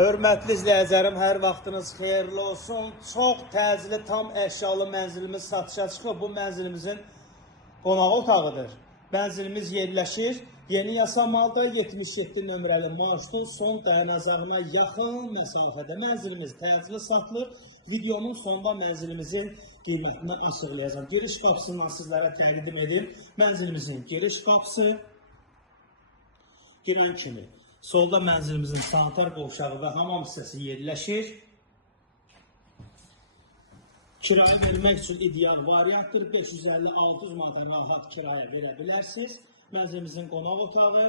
Hörmətli izləyicilərim, hər vaxtınız xeyirli olsun. Çox təcili tam əşyalı mənzilimiz satışa çıxıb. Bu mənzilimizin qonaq otağıdır. Mənzilimiz yerləşir Yeni Yasamalda 77 nömrəli marşrutun son dayanacağına yaxın məsafədə. Mənzilimiz təcili satılır. Videonun sonunda mənzilimizin qiymətini açıqlayacağım. Giriş qapısından sizlərə təqdim edim. Mənzilimizin giriş qapısı girən kimi. Solda mənzilimizin sanitar qovşağı və hamam hissəsi yerləşir. Kirayə vermək üçün ideal variantdır. 550-600 manata rahat kirayə verə bilərsiniz. Mənzilimizin qonaq otağı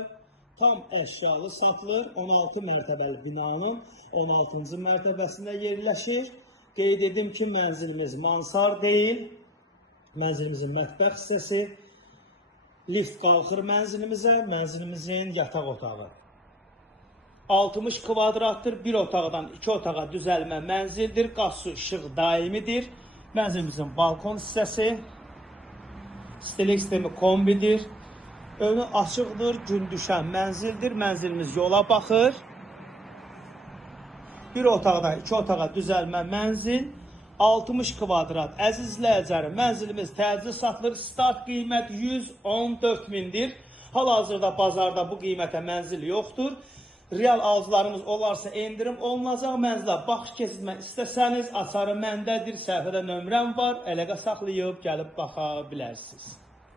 tam əşyalı satılır. 16 mərtəbəli binanın 16-cı mərtəbəsində yerləşir. Qeyd edim ki, mənzilimiz mansar deyil. Mənzilimizin mətbəx hissəsi. Lift qalxır mənzilimizə. Mənzilimizin yataq otağı. 60 kvadratdır, bir otaqdan 2 otağa düzəlmə mənzildir, qaz su işıq daimidir. Mənzilimizin balkon hissəsi, stilik sistemi kombidir, önü açıqdır, gün düşən mənzildir, mənzilimiz yola baxır. Bir otaqdan 2 otağa düzəlmə mənzil, 60 kvadrat. Əziz izləyicilərim, mənzilimiz təcili satılır, start qiymət 114 mindir. Hal-hazırda bazarda bu qiymətə mənzil yoxdur. Real alıcılarımız olarsa endirim olunacaq. Mənzilə baxış keçirmək istəsəniz, açarı məndədir, səhifədə nömrəm var, əlaqə saxlayıb gəlib baxa bilərsiniz.